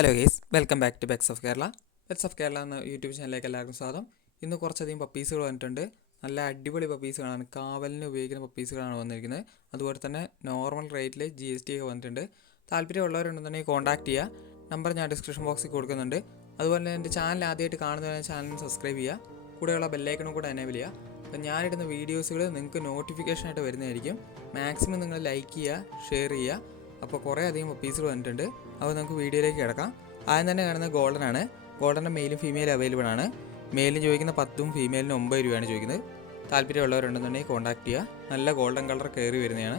Hello guys, welcome back to pets of Kerala. Pets of Kerala എന്ന YouTube ചാനലിലേക്ക് എല്ലാവർക്കും സ്വാഗതം. ഇന്ന് കുറച്ചധികം പപ്പീസുകൾ വന്നിട്ടുണ്ട്. നല്ല അടിപൊളി പപ്പീസുകളാണ്, കാവലിന് ഉപയോഗിക്കുന്ന പപ്പീസുകളാണ് വന്നിരിക്കുന്നത്. അതുപോലെ തന്നെ നോർമൽ റേറ്റിൽ GST ഒക്കെ വന്നിട്ടുണ്ട്. താല്പര്യമുള്ളവരുണ്ടെന്നുണ്ടെങ്കിൽ കോൺടാക്ട് ചെയ്യുക. നമ്പർ ഞാൻ ഡിസ്ക്രിപ്ഷൻ ബോക്സിൽ കൊടുക്കുന്നുണ്ട്. അതുപോലെ തന്നെ എൻ്റെ ചാനൽ ആദ്യമായിട്ട് കാണുന്നവരെ ചാനൽ സബ്സ്ക്രൈബ് ചെയ്യുക. കൂടെയുള്ള ബെല്ലൈക്കണും കൂടെ എനേബിൾ ചെയ്യുക. അപ്പം ഞാനിടുന്ന വീഡിയോസുകൾ നിങ്ങൾക്ക് നോട്ടിഫിക്കേഷനായിട്ട് വരുന്നതായിരിക്കും. മാക്സിമം നിങ്ങൾ ലൈക്ക് ചെയ്യുക, ഷെയർ ചെയ്യുക. അപ്പോൾ കുറേ അധികം പപ്പീസുകൾ വന്നിട്ടുണ്ട്. അപ്പോൾ നമുക്ക് വീഡിയോയിലേക്ക് കിടക്കാം. ആദ്യം തന്നെ കാണുന്ന ഗോൾഡൻ ആണ്. ഗോൾഡൻ്റെ മെയിലും ഫീമെയിലും അവൈലബിൾ ആണ്. മെയിലിന് ചോദിക്കുന്ന 10 ഫീമെയിലിന് 9 രൂപയാണ് ചോദിക്കുന്നത്. താല്പര്യമുള്ളവരുണ്ടെന്നുണ്ടെങ്കിൽ കോൺടാക്ട് ചെയ്യുക. നല്ല ഗോൾഡൻ കളർ കയറി വരുന്നതാണ്.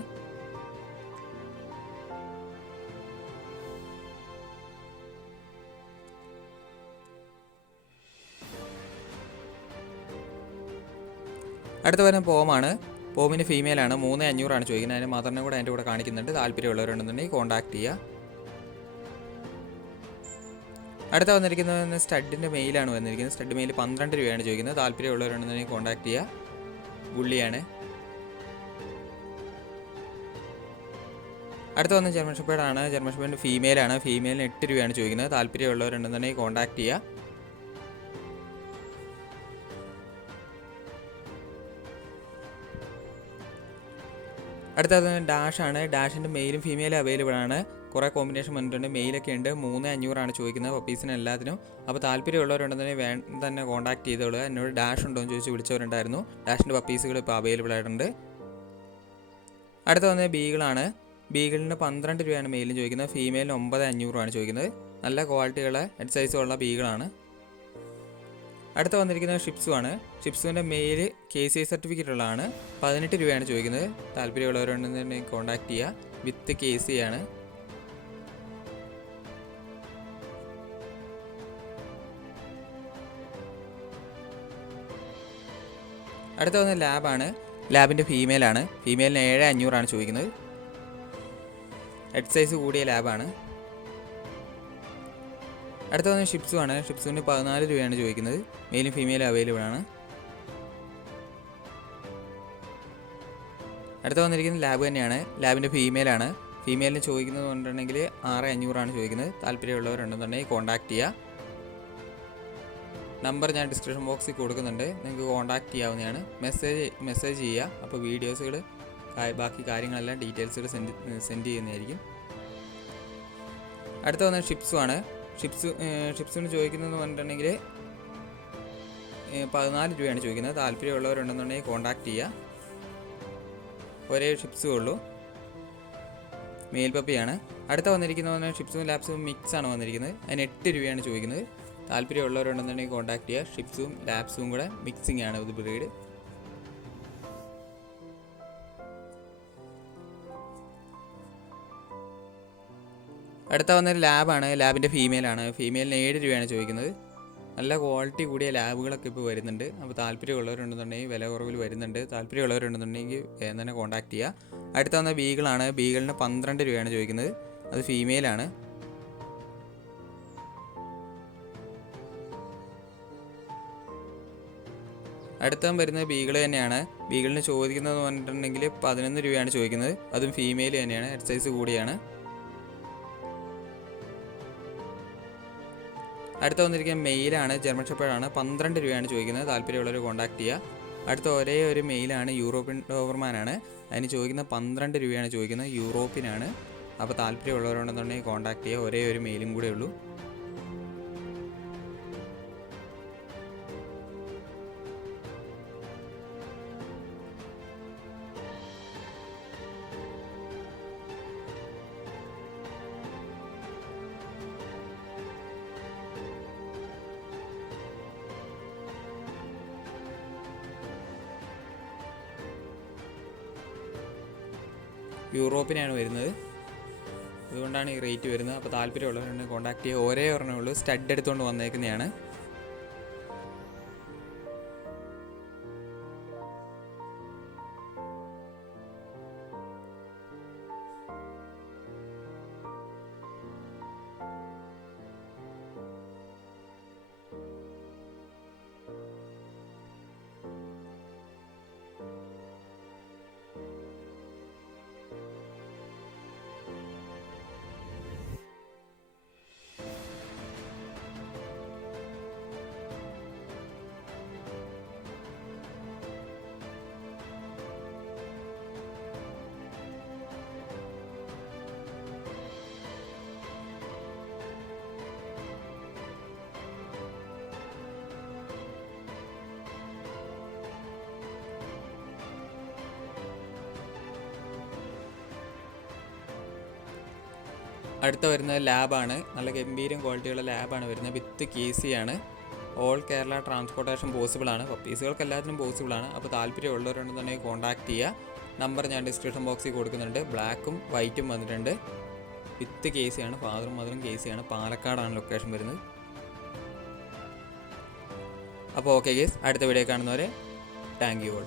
അടുത്ത വരുന്ന പോമാണ്. പോമിന് ഫീമെയിലാണ്. 3500 ചോദിക്കുന്നത്. അതിന് മദറിനെ കൂടെ അതിൻ്റെ കൂടെ കാണിക്കുന്നുണ്ട്. താല്പര്യമുള്ളവരുണ്ടെന്നുണ്ടെങ്കിൽ കോൺടാക്ട് ചെയ്യുക. അടുത്ത വന്നിരിക്കുന്നത് സ്റ്റഡിൻ്റെ മെയിലാണ് വന്നിരിക്കുന്നത്. സ്റ്റഡ് മെയിൽ 12 രൂപയാണ് ചോദിക്കുന്നത്. താല്പര്യമുള്ളവരുണ്ടെന്നുണ്ടെങ്കിൽ കോൺടാക്ട് ചെയ്യുക. ബുള്ളിയാണ്. അടുത്ത വന്ന് ജർമ്മൻ ഷെപ്പേർഡാണ്. ജർമ്മൻ ഷെപ്പേർഡ് ഫീമെയിലാണ്. ഫീമെയിലിന് 8 രൂപയാണ് ചോദിക്കുന്നത്. താല്പര്യമുള്ളവരുണ്ടെന്നുണ്ടെങ്കിൽ കോൺടാക്ട് ചെയ്യുക. അടുത്തത് ഡാഷാണ്. ഡാഷിൻ്റെ മെയിലും ഫീമെയിലും അവൈലബിൾ ആണ്. കുറേ കോമ്പിനേഷൻ വന്നിട്ടുണ്ട്. മെയിലൊക്കെ ഉണ്ട്. 3500 ചോദിക്കുന്നത് പപ്പീസിന് എല്ലാത്തിനും. അപ്പോൾ താല്പര്യമുള്ളവരുണ്ടെന്നുണ്ടെങ്കിൽ തന്നെ കോൺടാക്ട് ചെയ്തോളൂ. എന്നോട് ഡാഷ് ഉണ്ടോ എന്ന് ചോദിച്ച് വിളിച്ചവരുണ്ടായിരുന്നു. ഡാഷിൻ്റെ പപ്പീസുകൾ ഇപ്പോൾ അവൈലബിൾ ആയിട്ടുണ്ട്. അടുത്ത വന്നത് ബീഗിളാണ്. ബീഗിളിന് 12 രൂപയാണ് മെയിലും ചോദിക്കുന്നത്. ഫീമെയിലിന് 9500 ചോദിക്കുന്നത്. നല്ല ക്വാളിറ്റിയുള്ള ഹെഡ് സൈസുള്ള ബീഗിളാണ്. അടുത്ത വന്നിരിക്കുന്നത് ഷിപ്സു ആണ്. ഷിപ്സുവിൻ്റെ മെയിൽ KCI സർട്ടിഫിക്കറ്റ് ഉള്ളതാണ്. 18 രൂപയാണ് ചോദിക്കുന്നത്. താല്പര്യമുള്ളവരുണ്ടെന്നുണ്ടെങ്കിൽ കോൺടാക്ട് ചെയ്യുക. വിത്ത് KCI ആണ്. അടുത്ത വന്ന ലാബാണ്. ലാബിൻ്റെ ഫീമെയിലാണ്. ഫീമെയിലിന് 7500 ചോദിക്കുന്നത്. ഹെഡ് സൈസ് കൂടിയ ലാബാണ്. അടുത്ത വന്ന ഷിപ്സു ആണ്. ഷിപ്സുവിന് 14 രൂപയാണ് ചോദിക്കുന്നത്. മെയിലും ഫീമെയിലും അവൈലബിൾ ആണ്. അടുത്ത വന്നിരിക്കുന്നത് ലാബ് തന്നെയാണ്. ലാബിൻ്റെ ഫീമെയിലാണ്. ഫീമെയിലിന് ചോദിക്കുന്നത് കൊണ്ടുണ്ടെങ്കിൽ 6500 ചോദിക്കുന്നത്. താല്പര്യമുള്ളവരുണ്ടെന്നുണ്ടെങ്കിൽ കോൺടാക്ട് ചെയ്യുക. നമ്പർ ഞാൻ ഡിസ്ക്രിപ്ഷൻ ബോക്സിൽ കൊടുക്കുന്നുണ്ട്. നിങ്ങൾക്ക് കോൺടാക്ട് ചെയ്യാവുന്നതാണ്. മെസ്സേജ് ചെയ്യുക. അപ്പോൾ വീഡിയോസുകൾ ബാക്കി കാര്യങ്ങളെല്ലാം ഡീറ്റെയിൽസുകൾ സെൻഡ് ചെയ്യുന്നതായിരിക്കും. അടുത്ത വന്നത് ഷിപ്സു ആണ്. ഷിപ്സിന് ചോദിക്കുന്നതെന്ന് പറഞ്ഞിട്ടുണ്ടെങ്കിൽ 14 രൂപയാണ് ചോദിക്കുന്നത്. താല്പര്യമുള്ളവരുണ്ടെന്നുണ്ടെങ്കിൽ കോൺടാക്ട് ചെയ്യുക. ഒരേ ഷിപ്സും ഉള്ളൂ. മെയിൽ പപ്പിയാണ്. അടുത്ത വന്നിരിക്കുന്നത് ഷിപ്സും ലാബ്സും മിക്സ് ആണ് വന്നിരിക്കുന്നത്. അതിന് 8 രൂപയാണ് ചോദിക്കുന്നത്. താല്പര്യമുള്ളവരുണ്ടെന്നുണ്ടെങ്കിൽ കോൺടാക്ട് ചെയ്യുക. ഷിപ്സും ലാബ്സും കൂടെ മിക്സിംഗ് ആണ് ഇത് ബ്രീഡ്. അടുത്ത വന്നൊരു ലാബാണ്. ലാബിൻ്റെ ഫീമെയിലാണ്. ഫീമെയിലിന് 7 രൂപയാണ് ചോദിക്കുന്നത്. നല്ല ക്വാളിറ്റി കൂടിയ ലാബുകളൊക്കെ ഇപ്പോൾ വരുന്നുണ്ട്. അപ്പോൾ താല്പര്യമുള്ളവരുണ്ടെന്നുണ്ടെങ്കിൽ വില കുറവിൽ വരുന്നുണ്ട്. താല്പര്യമുള്ളവരുണ്ടെന്നുണ്ടെങ്കിൽ തന്നെ കോൺടാക്ട് ചെയ്യുക. അടുത്ത വന്ന ബീഗിളാണ്. ബീഗിളിന് 12 രൂപയാണ് ചോദിക്കുന്നത്. അത് ഫീമെയിലാണ്. അടുത്ത വരുന്നത് ബീഗിൾ തന്നെയാണ്. ബീഗിളിന് ചോദിക്കുന്നത് പറഞ്ഞിട്ടുണ്ടെങ്കിൽ 11 രൂപയാണ് ചോദിക്കുന്നത്. അതും ഫീമെയിൽ തന്നെയാണ്. ഹെഡ് സൈസ് കൂടിയാണ്. അടുത്ത വന്നിരിക്കുന്ന മെയിലാണ്. ജർമ്മൻ ഷെപ്പേർഡാണ്. 12 രൂപയാണ് ചോദിക്കുന്നത്. താല്പര്യമുള്ളവർ കോൺടാക്ട് ചെയ്യുക. അടുത്ത ഒരേ ഒരു മെയിലാണ്. യൂറോപ്യൻ ഡോബർമാനാണ്. അതിന് ചോദിക്കുന്ന 12 രൂപയാണ് ചോദിക്കുന്നത്. യൂറോപ്പിനാണ്. അപ്പോൾ താല്പര്യമുള്ളവരുണ്ടെന്നുണ്ടെങ്കിൽ കോൺടാക്ട് ചെയ്യുക. ഒരേ ഒരു മെയിലും കൂടെ ഉള്ളൂ. യൂറോപ്പിനാണ് വരുന്നത്. അതുകൊണ്ടാണ് ഈ റേറ്റ് വരുന്നത്. അപ്പോൾ താല്പര്യമുള്ളവരുണ്ട് കോൺടാക്ട് ചെയ്യുക. ഒരേ ഒരെണ്ണേ ഉള്ളൂ. സ്റ്റഡ് എടുത്തുകൊണ്ട് വന്നേക്കുന്നതാണ്. അടുത്ത വരുന്നത് ലാബാണ്. നല്ല ഗംഭീരം ക്വാളിറ്റിയുള്ള ലാബാണ് വരുന്നത്. വിത്ത് KC ആണ്. ഓൾ കേരള ട്രാൻസ്പോർട്ടേഷൻ പോസിബിൾ ആണ്. പപ്പീസുകൾക്ക് എല്ലാത്തിനും പോസിബിൾ ആണ്. അപ്പോൾ താല്പര്യമുള്ളവരുണ്ടെന്നുണ്ടെങ്കിൽ കോൺടാക്ട് ചെയ്യുക. നമ്പർ ഞാൻ ഡിസ്ക്രിപ്ഷൻ ബോക്സിൽ കൊടുക്കുന്നുണ്ട്. ബ്ലാക്കും വൈറ്റും വന്നിട്ടുണ്ട്. വിത്ത് KC ആണ്. ഫാദറും മദറും KC ആണ്. പാലക്കാടാണ് ലൊക്കേഷൻ വരുന്നത്. അപ്പോൾ ഓക്കെ ഗൈസ്, അടുത്ത വീഡിയോ കാണുന്നവരെ താങ്ക് യു ഓൾ.